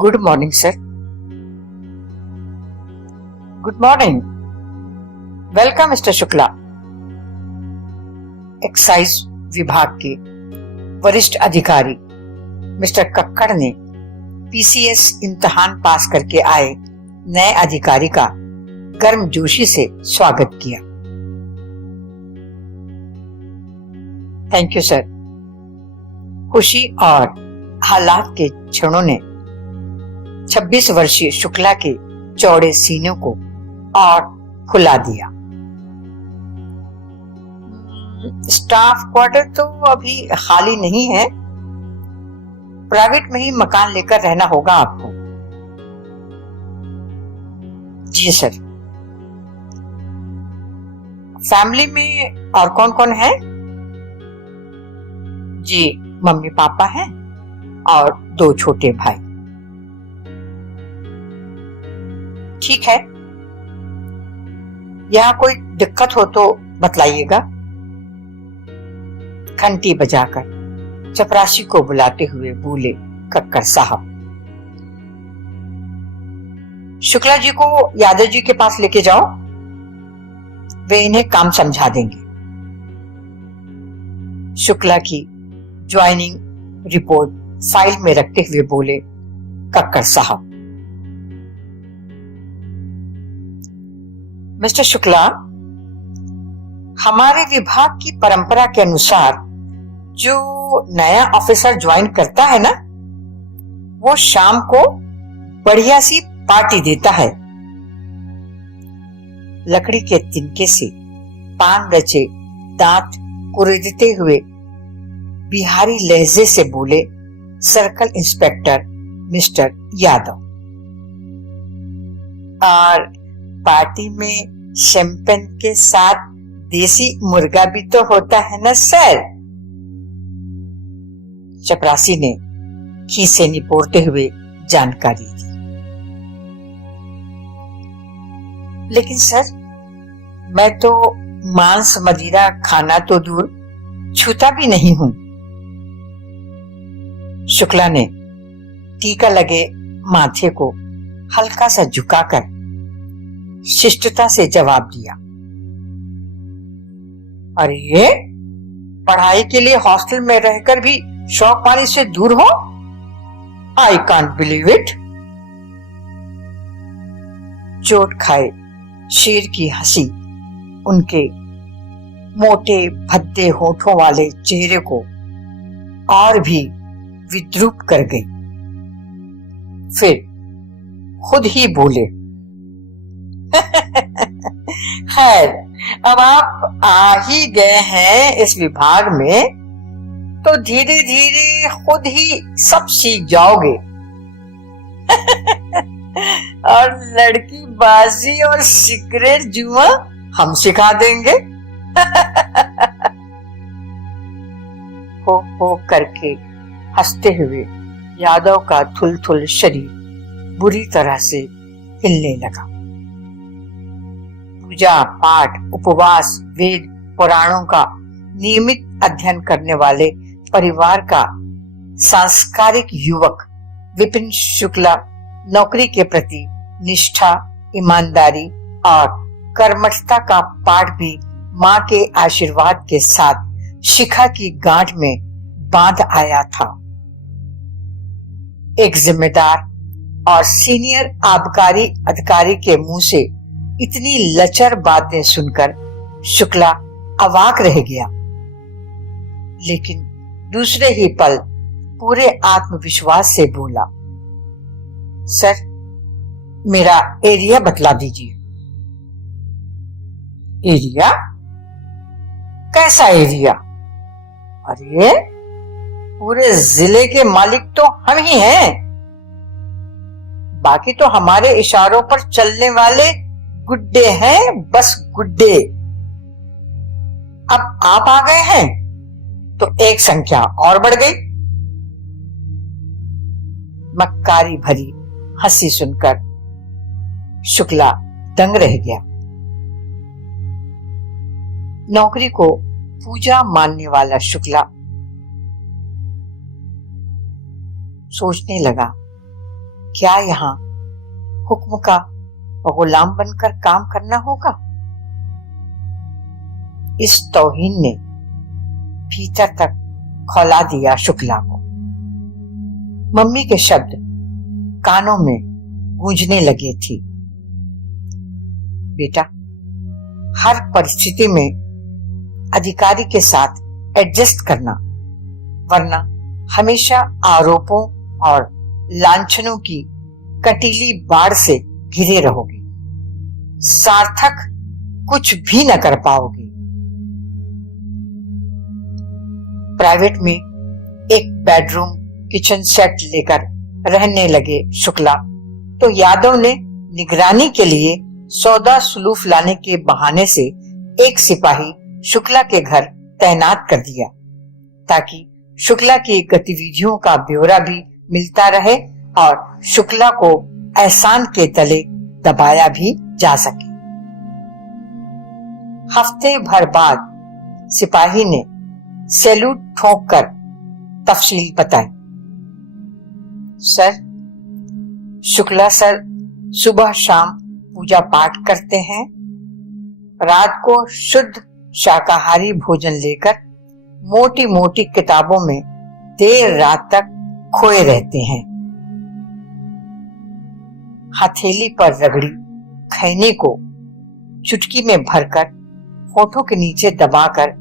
Good morning sir. Good morning. Welcome mister Shukla. Excise विभाग के वरिष्ठ अधिकारी मिस्टर कक्कड़ ने पीसीएस इम्तिहान पास करके आए नए अधिकारी का गर्मजोशी से स्वागत किया। Thank you sir. खुशी और हालात के क्षणों ने 26 वर्षीय शुक्ला के चौड़े सीने को और फुला दिया। स्टाफ क्वार्टर तो अभी खाली नहीं है, प्राइवेट में ही मकान लेकर रहना होगा आपको। जी सर। फैमिली में और कौन कौन है? जी, मम्मी पापा हैं और 2 छोटे भाई। ठीक है, यहाँ कोई दिक्कत हो तो बतलाइएगा। घंटी बजाकर चपरासी को बुलाते हुए बोले कक्कड़ साहब। शुक्ला जी को यादव जी के पास लेके जाओ, वे इन्हें काम समझा देंगे। शुक्ला की ज्वाइनिंग रिपोर्ट फाइल में रखते हुए बोले कक्कड़ साहब। मिस्टर शुक्ला, हमारे विभाग की परंपरा के अनुसार जो नया ऑफिसर ज्वाइन करता है ना, वो शाम को बढ़िया सी पार्टी देता है। लकड़ी के तिनके से पान रचे दांत कुरेदते हुए बिहारी लहजे से बोले सर्कल इंस्पेक्टर मिस्टर यादव। और पार्टी में शैंपेन के साथ देसी मुर्गा भी तो होता है ना सर? चपरासी ने खीसे निपोरते हुए जानकारी दी। लेकिन सर, मैं तो मांस मदिरा खाना तो दूर छूता भी नहीं हूं। शुक्ला ने टीका लगे माथे को हल्का सा झुकाकर शिष्टता से जवाब दिया। अरे ये पढ़ाई के लिए हॉस्टल में रहकर भी शौक पानी से दूर हो? I can't believe it. चोट खाए शेर की हंसी उनके मोटे भद्दे होठों वाले चेहरे को और भी विद्रूप कर गई। फिर खुद ही बोले खैर, अब आप आ ही गए हैं इस विभाग में तो धीरे धीरे खुद ही सब सीख जाओगे। और लड़की बाजी और सिगरेट जुआ हम सिखा देंगे। हो करके हंसते हुए यादव का थुल शरीर बुरी तरह से हिलने लगा। पूजा पाठ उपवास वेद पुराणों का नियमित अध्ययन करने वाले परिवार का सांस्कारिक युवक विपिन शुक्ला नौकरी के प्रति निष्ठा, ईमानदारी और कर्मठता का पाठ भी मां के आशीर्वाद के साथ शिखा की गांठ में बांध आया था। एक जिम्मेदार और सीनियर आबकारी अधिकारी के मुंह से इतनी लचर बातें सुनकर शुक्ला अवाक रह गया। लेकिन दूसरे ही पल पूरे आत्मविश्वास से बोला, सर मेरा एरिया बतला दीजिए। एरिया? कैसा एरिया? अरे पूरे जिले के मालिक तो हम ही हैं, बाकी तो हमारे इशारों पर चलने वाले गुड्डे हैं, बस गुड्डे। अब आप आ गए हैं तो एक संख्या और बढ़ गई। मक्कारी भरी हंसी सुनकर शुक्ला दंग रह गया। नौकरी को पूजा मानने वाला शुक्ला सोचने लगा, क्या यहाँ हुक्म का गुलाम बनकर काम करना होगा? इस तौहीन ने भीतर तक खौला दिया शुक्ला को। मम्मी के शब्द कानों में गूंजने लगे थी। बेटा, हर परिस्थिति में अधिकारी के साथ एडजस्ट करना, वरना हमेशा आरोपों और लांछनों की कटीली बाढ़ से घिरे रहोगे, सार्थक कुछ भी न कर पाओगे। प्राइवेट में एक बेडरूम किचन सेट लेकर रहने लगे शुक्ला तो यादव ने निगरानी के लिए सौदा सुलूफ लाने के बहाने से एक सिपाही शुक्ला के घर तैनात कर दिया, ताकि शुक्ला की गतिविधियों का ब्यौरा भी मिलता रहे और शुक्ला को एहसान के तले दबाया भी जा सके। हफ्ते भर बाद सिपाही ने सैल्यूट ठोक कर तफसील बताई। सर, शुक्ला सर सुबह शाम पूजा पाठ करते हैं, रात को शुद्ध शाकाहारी भोजन लेकर मोटी मोटी किताबों में देर रात तक खोए रहते हैं। हथेली पर रगड़ी खैनी को चुटकी में भरकर होठों के नीचे दबाकर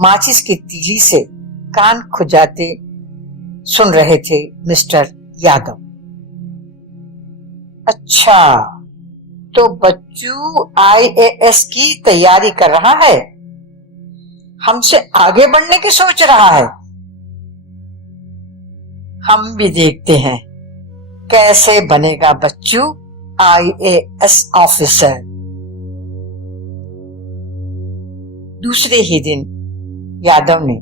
माचिस की तीली से कान खुजाते सुन रहे थे मिस्टर यादव। अच्छा, तो बच्चू IAS की तैयारी कर रहा है, हमसे आगे बढ़ने की सोच रहा है। हम भी देखते हैं कैसे बनेगा बच्चू IAS ऑफिसर। दूसरे ही दिन यादव ने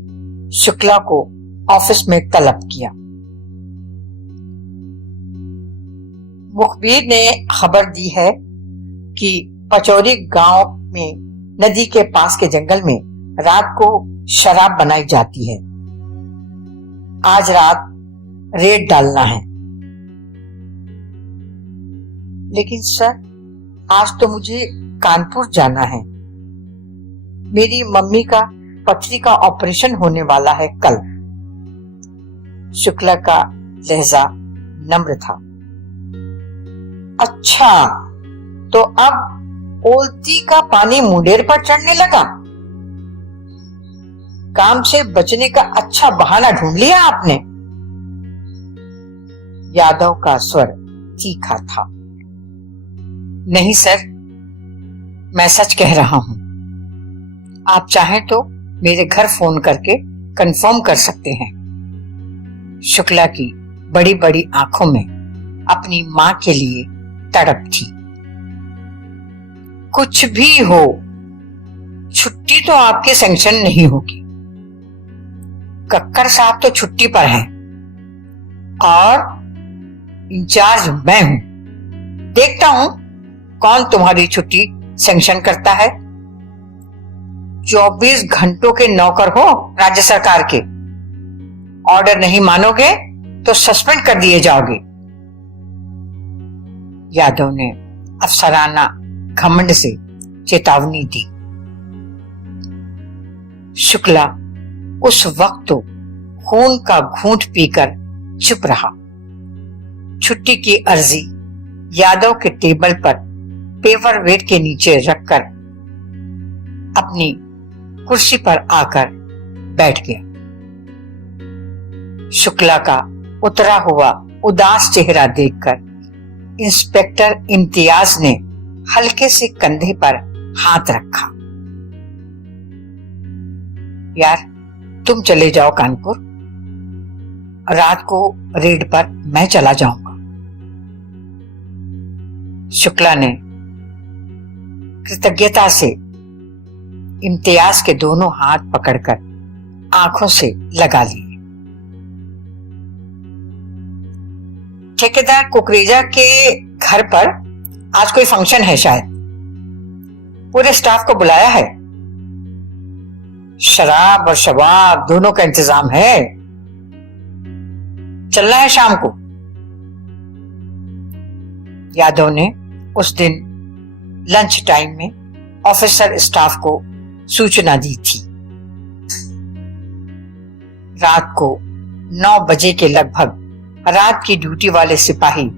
शुक्ला को ऑफिस में तलब किया। मुखबिर ने खबर दी है कि पचौरी गांव में नदी के पास के जंगल में रात को शराब बनाई जाती है। आज रात रेड डालना है। लेकिन सर, आज तो मुझे कानपुर जाना है। मेरी मम्मी का पथरी का ऑपरेशन होने वाला है कल। शुक्ला का लहजा नम्र था। अच्छा, तो अब ओलती का पानी मुंडेर पर चढ़ने लगा। काम से बचने का अच्छा बहाना ढूंढ लिया आपने। यादव का स्वर तीखा था। नहीं सर, मैं सच कह रहा हूं। आप चाहें तो मेरे घर फोन करके कंफर्म कर सकते हैं। शुक्ला की बड़ी बड़ी आंखों में अपनी मां के लिए तड़प थी। कुछ भी हो, छुट्टी तो आपके सैंक्शन नहीं होगी। कक्कड़ साहब तो छुट्टी पर हैं और इंचार्ज मैं हूं। देखता हूं कौन तुम्हारी छुट्टी सैंक्शन करता है। 24 घंटों के नौकर हो राज्य सरकार के। ऑर्डर नहीं मानोगे तो सस्पेंड कर दिए जाओगे। यादव ने अफसराना घमंड से चेतावनी दी। शुक्ला उस वक्त तो खून का घूंट पीकर चुप रहा। छुट्टी की अर्जी यादव के टेबल पर पेपर वेट के नीचे रखकर अपनी कुर्सी पर आकर बैठ गया। शुक्ला का उतरा हुआ उदास चेहरा देखकर इंस्पेक्टर इम्तियाज ने हल्के से कंधे पर हाथ रखा। यार, तुम चले जाओ कानपुर, रात को रेड पर मैं चला जाऊंगा। शुक्ला ने कृतज्ञता से इम्तियाज के दोनों हाथ पकड़कर आंखों से लगा लिए। ठेकेदार कुकरेजा के घर पर आज कोई फंक्शन है, शायद पूरे स्टाफ को बुलाया है। शराब और शबाब दोनों का इंतजाम है। चलना है शाम को। यादव ने उस दिन लंच टाइम में ऑफिसर स्टाफ को सूचना दी थी। रात को 9 बजे के लगभग रात की ड्यूटी वाले सिपाही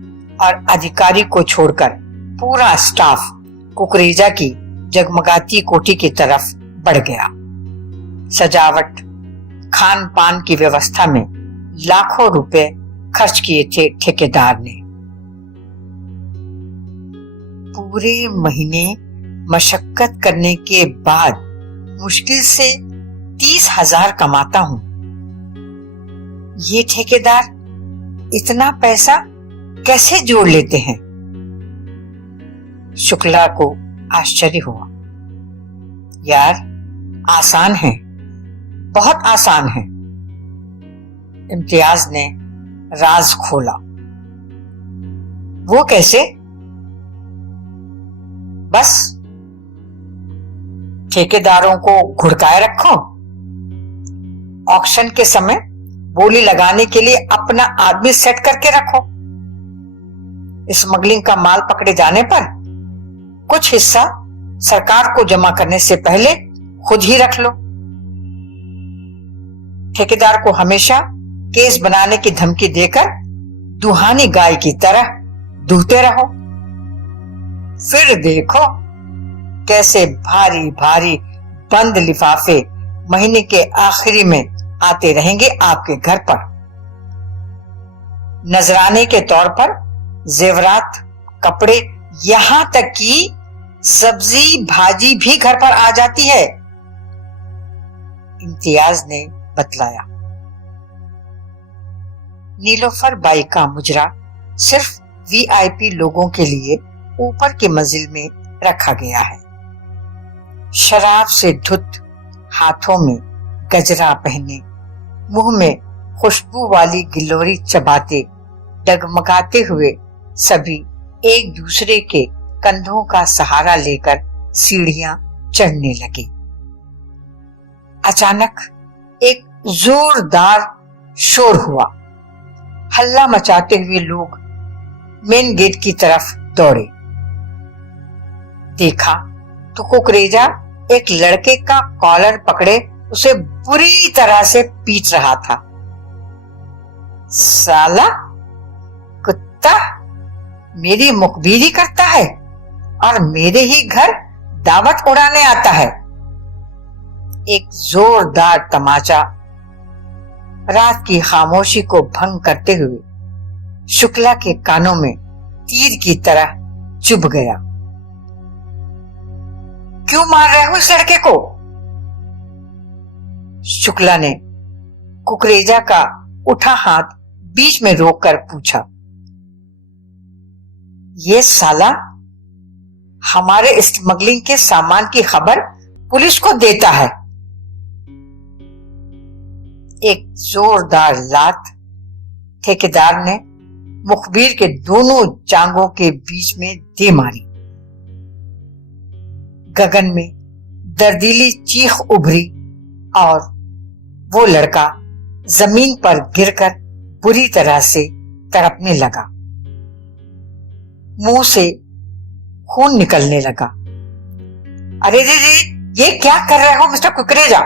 और अधिकारी को छोड़कर पूरा स्टाफ कुकरेजा की जगमगाती कोठी की तरफ बढ़ गया। सजावट, खान पान की व्यवस्था में लाखों रुपए खर्च किए थे ठेकेदार ने। पूरे महीने मशक्कत करने के बाद मुश्किल से 30,000 कमाता हूं। ये ठेकेदार इतना पैसा कैसे जोड़ लेते हैं? शुक्ला को आश्चर्य हुआ। यार, आसान है, बहुत आसान है। इम्तियाज ने राज खोला। वो कैसे? बस ठेकेदारों को घुड़काए रखो, ऑक्शन के समय बोली लगाने के लिए अपना आदमी सेट करके रखो। स्मगलिंग का माल पकड़े जाने पर कुछ हिस्सा सरकार को जमा करने से पहले खुद ही रख लो। ठेकेदार को हमेशा केस बनाने की धमकी देकर दुहानी गाय की तरह दूहते रहो। फिर देखो कैसे भारी भारी बंद लिफाफे महीने के आखिरी में आते रहेंगे आपके घर पर। नजराने के तौर पर जेवरात, कपड़े, यहां तक कि सब्जी भाजी भी घर पर आ जाती है, इम्तियाज ने बतलाया। नीलोफर बाई का मुजरा सिर्फ वीआईपी लोगों के लिए ऊपर की मंजिल में रखा गया है। शराब से धुत, हाथों में गजरा पहने, मुंह में खुशबू वाली गिलोरी चबाते, डगमगाते हुए सभी एक दूसरे के कंधों का सहारा लेकर सीढ़ियां चढ़ने लगे। अचानक एक जोरदार शोर हुआ। हल्ला मचाते हुए लोग मेन गेट की तरफ दौड़े। देखा तो कुकरेजा एक लड़के का कॉलर पकड़े उसे बुरी तरह से पीट रहा था। साला कुत्ता, मेरी मुखबिरी करता है और मेरे ही घर दावत उड़ाने आता है। एक जोरदार तमाचा रात की खामोशी को भंग करते हुए शुक्ला के कानों में तीर की तरह चुभ गया। क्यों मार रहे हो इस लड़के को? शुक्ला ने कुकरेजा का उठा हाथ बीच में रोककर पूछा। ये साला हमारे स्मगलिंग के सामान की खबर पुलिस को देता है। एक जोरदार लात ठेकेदार ने मुखबिर के दोनों जांघों के बीच में दे मारी। गगन में दर्दीली चीख उभरी और वो लड़का जमीन पर गिरकर बुरी तरह से तड़पने लगा। मुंह से खून निकलने लगा। अरे रे रे, ये क्या कर रहे हो मिस्टर कुकरेजा?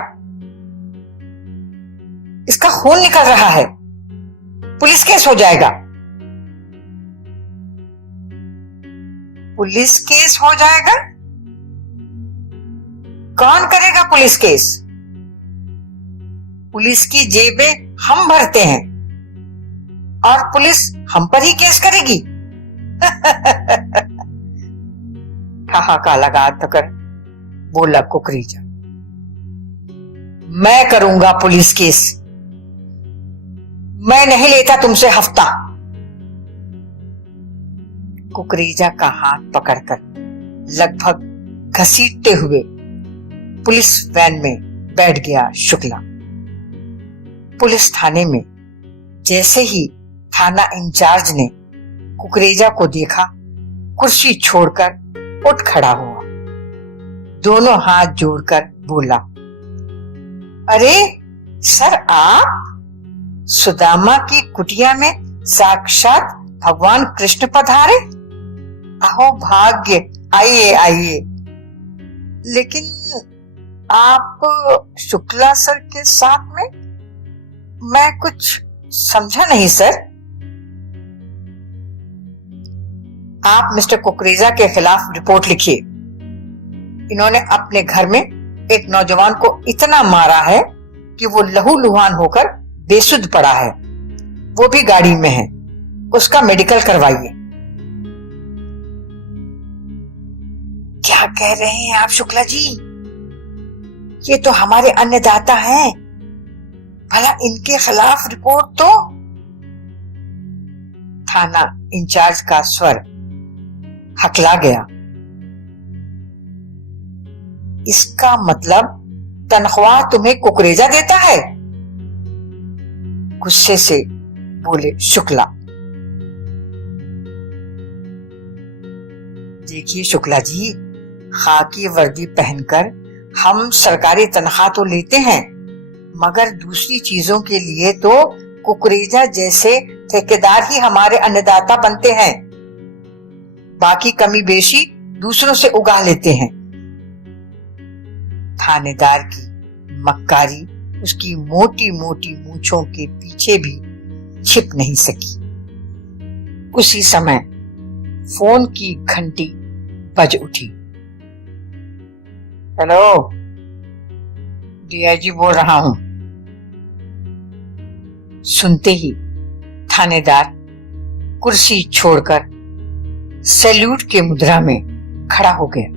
इसका खून निकल रहा है, पुलिस केस हो जाएगा। पुलिस केस हो जाएगा? कौन करेगा पुलिस केस? पुलिस की जेबें हम भरते हैं और पुलिस हम पर ही केस करेगी। ठहाका लगा कर बोला कुकरेजा। मैं करूंगा पुलिस केस, मैं नहीं लेता तुमसे हफ्ता। कुकरेजा का हाथ पकड़कर लगभग घसीटते हुए पुलिस वैन में बैठ गया शुक्ला। पुलिस थाने में जैसे ही थाना इंचार्ज ने कुकरेजा को देखा, कुर्सी छोड़कर उठ खड़ा हुआ, दोनों हाथ जोड़कर बोला, अरे सर, आप सुदामा की कुटिया में साक्षात भगवान कृष्ण पधारे। अहो भाग्य, आइए आइए। लेकिन आप शुक्ला सर के साथ में? मैं कुछ समझा नहीं सर। आप मिस्टर कुकरेजा के खिलाफ रिपोर्ट लिखिए। इन्होंने अपने घर में एक नौजवान को इतना मारा है कि वो लहूलुहान होकर बेसुध पड़ा है, वो भी गाड़ी में है। उसका मेडिकल करवाइए। क्या कह रहे हैं आप शुक्ला जी? ये तो हमारे अन्नदाता हैं, भला इनके खिलाफ रिपोर्ट तो? थाना इंचार्ज का स्वर हकला गया। इसका मतलब तनख्वाह तुम्हें कुकरेजा देता है? गुस्से से बोले शुक्ला। देखिए शुक्ला जी, खाकी वर्दी पहनकर हम सरकारी तनख्वाह तो लेते हैं, मगर दूसरी चीजों के लिए तो कुकरेजा जैसे ठेकेदार ही हमारे अन्नदाता बनते हैं। बाकी कमी बेशी दूसरों से उगा लेते हैं। थानेदार की मक्कारी उसकी मोटी मोटी मूंछों के पीछे भी छिप नहीं सकी। उसी समय फोन की घंटी बज उठी। हेलो, डीआईजी बोल रहा हूं। सुनते ही थानेदार कुर्सी छोड़कर सैल्यूट के मुद्रा में खड़ा हो गया।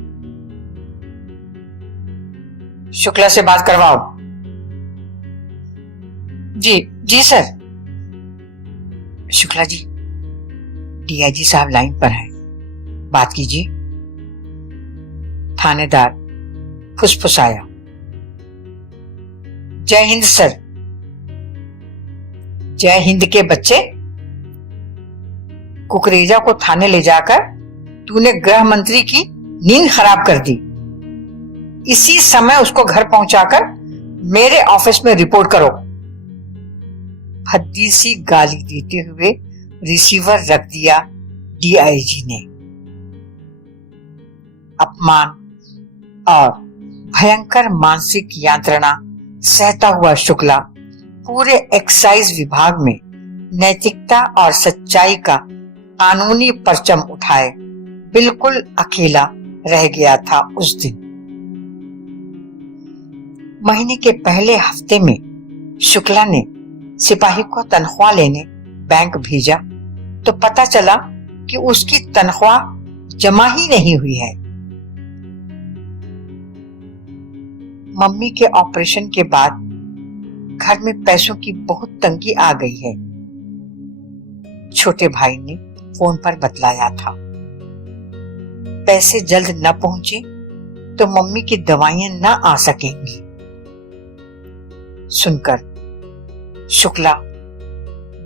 शुक्ला से बात करवाओ। जी सर। शुक्ला जी, डीआईजी साहब लाइन पर हैं, बात कीजिए। थानेदार फुसफुसाया। जय हिंद सर। जय हिंद के बच्चे, कुकरेजा को थाने ले जाकर तूने गृह मंत्री की नींद खराब कर दी। इसी समय उसको घर पहुंचाकर मेरे ऑफिस में रिपोर्ट करो। भद्दी सी गाली देते हुए रिसीवर रख दिया डीआईजी ने। अपमान और भयंकर मानसिक यात्रा सहता हुआ शुक्ला पूरे एक्साइज विभाग में नैतिकता और सच्चाई का कानूनी परचम उठाए बिल्कुल अकेला रह गया था उस दिन। महीने के पहले हफ्ते में शुक्ला ने सिपाही को तनख्वाह लेने बैंक भेजा तो पता चला कि उसकी तनख्वाह जमा ही नहीं हुई है। मम्मी के ऑपरेशन के बाद घर में पैसों की बहुत तंगी आ गई है, छोटे भाई ने फोन पर बतलाया था। पैसे जल्द न पहुंचे तो मम्मी की दवाइयां न आ सकेंगी। सुनकर शुक्ला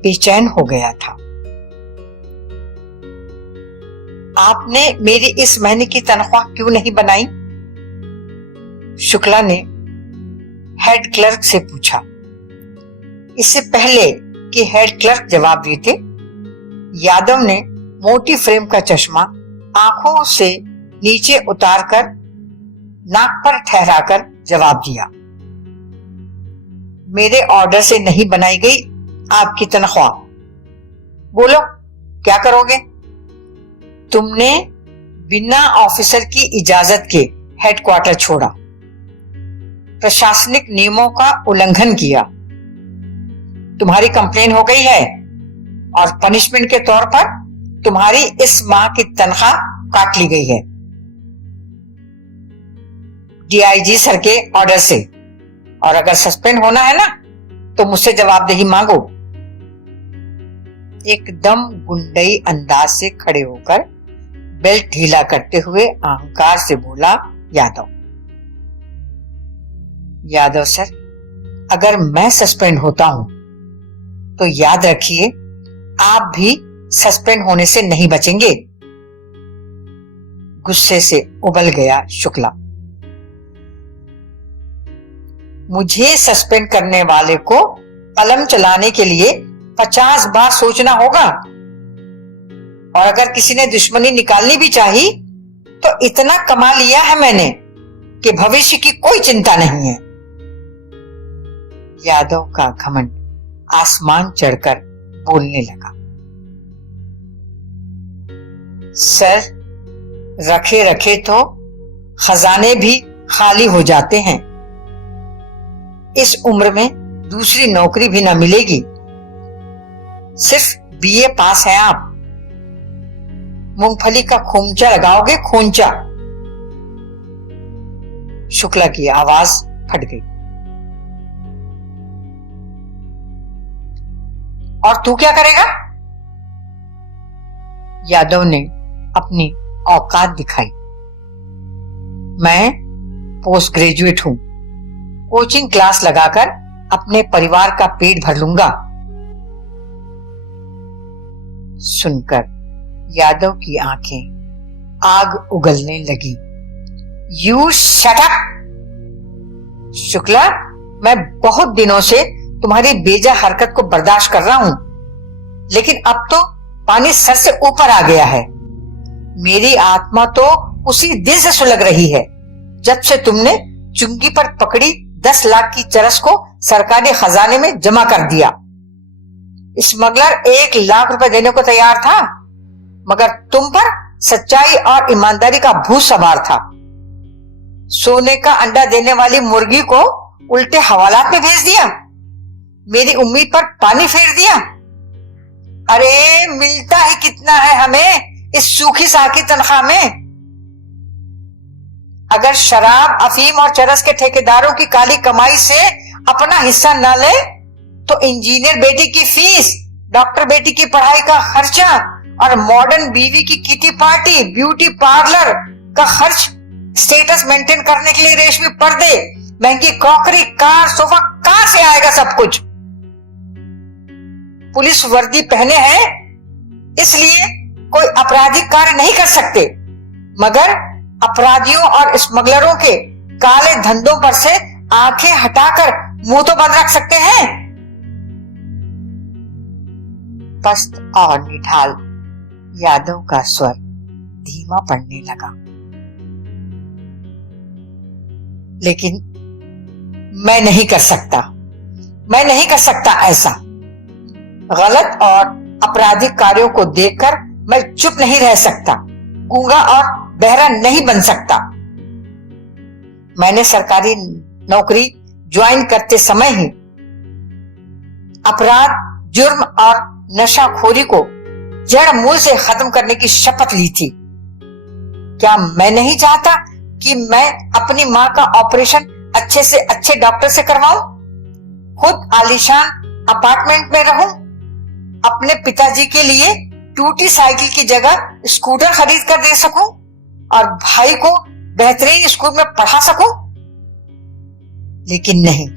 बेचैन हो गया था। आपने मेरी इस महीने की तनख्वाह क्यों नहीं बनाई? शुक्ला ने हेड क्लर्क से पूछा। इससे पहले कि हेड क्लर्क जवाब देते, यादव ने मोटी फ्रेम का चश्मा आंखों से नीचे उतारकर नाक पर ठहराकर जवाब दिया। मेरे ऑर्डर से नहीं बनाई गई आपकी तनख्वाह। बोलो क्या करोगे? तुमने बिना ऑफिसर की इजाजत के हेडक्वार्टर छोड़ा, प्रशासनिक नियमों का उल्लंघन किया। तुम्हारी कंप्लेन हो गई है और पनिशमेंट के तौर पर तुम्हारी इस माह की तनख्वाह काट ली गई है डीआईजी सर के ऑर्डर से। और अगर सस्पेंड होना है ना तो मुझसे जवाबदेही मांगो। एकदम गुंडई अंदाज से खड़े होकर बेल्ट ढीला करते हुए अहंकार से बोला यादव। यादव सर, अगर मैं सस्पेंड होता हूं तो याद रखिए आप भी सस्पेंड होने से नहीं बचेंगे। गुस्से से उबल गया शुक्ला। मुझे सस्पेंड करने वाले को कलम चलाने के लिए 50 बार सोचना होगा। और अगर किसी ने दुश्मनी निकालनी भी चाही तो इतना कमा लिया है मैंने कि भविष्य की कोई चिंता नहीं है। यादव का घमंड आसमान चढ़कर बोलने लगा। सर, रखे रखे तो खजाने भी खाली हो जाते हैं। इस उम्र में दूसरी नौकरी भी ना मिलेगी। सिर्फ बीए पास है आप। मूंगफली का खोमचा लगाओगे, खोंचा। शुक्ला की आवाज फट गई। और तू क्या करेगा? यादव ने अपनी औकात दिखाई। मैं पोस्ट ग्रेजुएट हूं। कोचिंग क्लास लगाकर अपने परिवार का पेट भर लूंगा। सुनकर यादव की आंखें आग उगलने लगी। You shut up! शुक्ला, मैं बहुत दिनों से तुम्हारी बेजा हरकत को बर्दाश्त कर रहा हूं, लेकिन अब तो पानी सर से ऊपर आ गया है। मेरी आत्मा तो उसी दिन से सुलग रही है जब से तुमने चुंगी पर पकड़ी 10 लाख की चरस को सरकारी खजाने में जमा कर दिया। स्मगलर 1 लाख रुपए देने को तैयार था, मगर तुम पर सच्चाई और ईमानदारी का भूत सवार था। सोने का अंडा देने वाली मुर्गी को उल्टे हवालात में भेज दिया। मेरी उम्मीद पर पानी फेर दिया। अरे मिलता ही कितना है हमें इस सूखी साखी तनख्वाह में। अगर शराब, अफीम और चरस के ठेकेदारों की काली कमाई से अपना हिस्सा न ले तो इंजीनियर बेटी की फीस, डॉक्टर बेटी की पढ़ाई का खर्चा और मॉडर्न बीवी की किटी पार्टी, ब्यूटी पार्लर का खर्च, स्टेटस मेंटेन करने के लिए रेशमी पर्दे, महंगी क्रॉकरी, कार, सोफा, कहां से आएगा सब कुछ? पुलिस वर्दी पहने हैं इसलिए कोई आपराधिक कार्य नहीं कर सकते, मगर अपराधियों और स्मगलरों के काले धंधों पर से आंखें हटाकर मुंह तो बंद रख सकते हैं। पस्त और निढाल यादव का स्वर धीमा पड़ने लगा। लेकिन मैं नहीं कर सकता ऐसा। गलत और आपराधिक कार्यों को देखकर मैं चुप नहीं रह सकता, गूंगा और बहरा नहीं बन सकता। मैंने सरकारी नौकरी ज्वाइन करते समय ही अपराध, जुर्म और नशाखोरी को जड़ मूल से खत्म करने की शपथ ली थी। क्या मैं नहीं चाहता कि मैं अपनी मां का ऑपरेशन अच्छे से अच्छे डॉक्टर से करवाऊं, खुद आलीशान अपार्टमेंट में रहूं, अपने पिताजी के लिए टूटी साइकिल की जगह स्कूटर खरीद कर दे सकूं और भाई को बेहतरीन स्कूल में पढ़ा सकूं? लेकिन नहीं,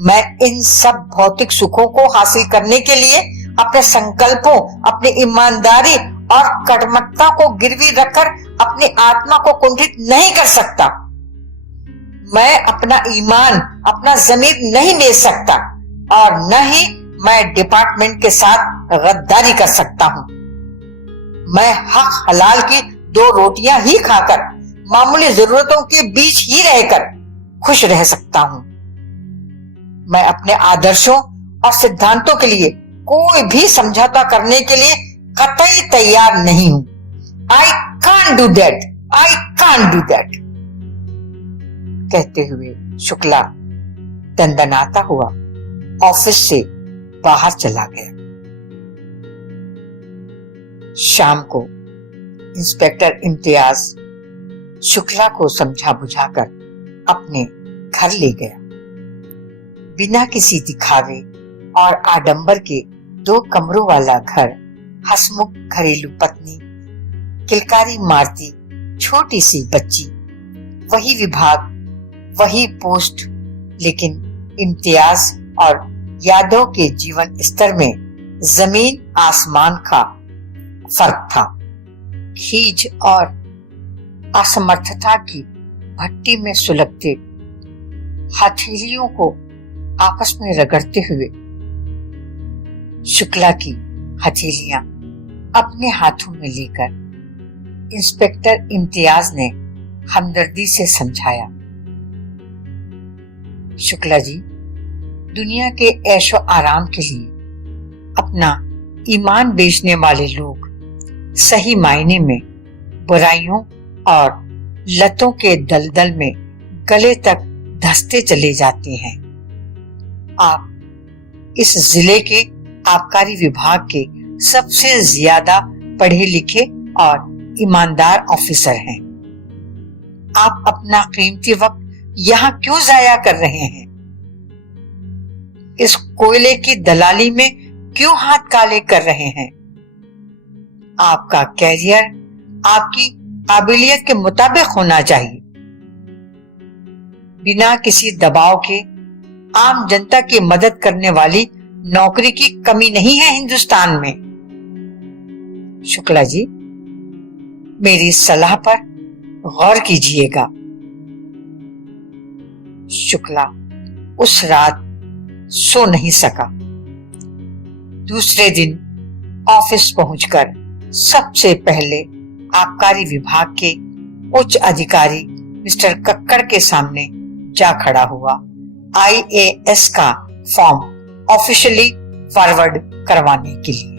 मैं इन सब भौतिक सुखों को हासिल करने के लिए अपने संकल्पों, अपनी ईमानदारी और कर्मठता को गिरवी रखकर अपनी आत्मा को कुंठित नहीं कर सकता। मैं अपना ईमान, अपना ज़मीर नहीं बेच सकता और न ही मैं डिपार्टमेंट के साथ गद्दारी कर सकता हूं। मैं हक हलाल की 2 रोटियां ही खाकर, मामूली जरूरतों के बीच ही रहकर खुश रह सकता हूं। मैं अपने आदर्शों और सिद्धांतों के लिए कोई भी समझौता करने के लिए कतई तैयार नहीं हूं। I can't do that. I can't do that. कहते हुए शुक्ला दंदनाता हुआ ऑफिस से बाहर चला गया। शाम को इंस्पेक्टर इम्तियाज शुक्ला को समझा बुझाकर अपने घर ले गया। बिना किसी दिखावे और आडंबर के 2 कमरों वाला घर, हंसमुख घरेलू पत्नी, किलकारी मारती छोटी सी बच्ची, वही विभाग, वही पोस्ट, लेकिन इम्तियाज और यादव के जीवन स्तर में जमीन आसमान का फर्क था। खीज और असमर्थता की भट्टी में सुलगते हथेलियों को आपस में रगड़ते हुए शुक्ला की हथेलियां अपने हाथों में लेकर इंस्पेक्टर इम्तियाज ने हमदर्दी से समझाया, शुक्ला जी, दुनिया के ऐशो आराम के लिए अपना ईमान बेचने वाले लोग सही मायने में बुराइयों और लतों के दलदल में गले तक धंसते चले जाते हैं। आप इस जिले के आबकारी विभाग के सबसे ज्यादा पढ़े लिखे और ईमानदार ऑफिसर हैं। आप अपना कीमती वक्त यहाँ क्यों जाया कर रहे हैं? इस कोयले की दलाली में क्यों हाथ काले कर रहे हैं? आपका कैरियर आपकी काबिलियत के मुताबिक होना चाहिए। बिना किसी दबाव के आम जनता की मदद करने वाली नौकरी की कमी नहीं है हिंदुस्तान में। शुक्ला जी, मेरी सलाह पर गौर कीजिएगा। शुक्ला उस रात सो नहीं सका। दूसरे दिन ऑफिस पहुंचकर सबसे पहले आबकारी विभाग के उच्च अधिकारी मिस्टर कक्कड़ के सामने जा खड़ा हुआ IAS का फॉर्म ऑफिशियली फॉरवर्ड करवाने के लिए।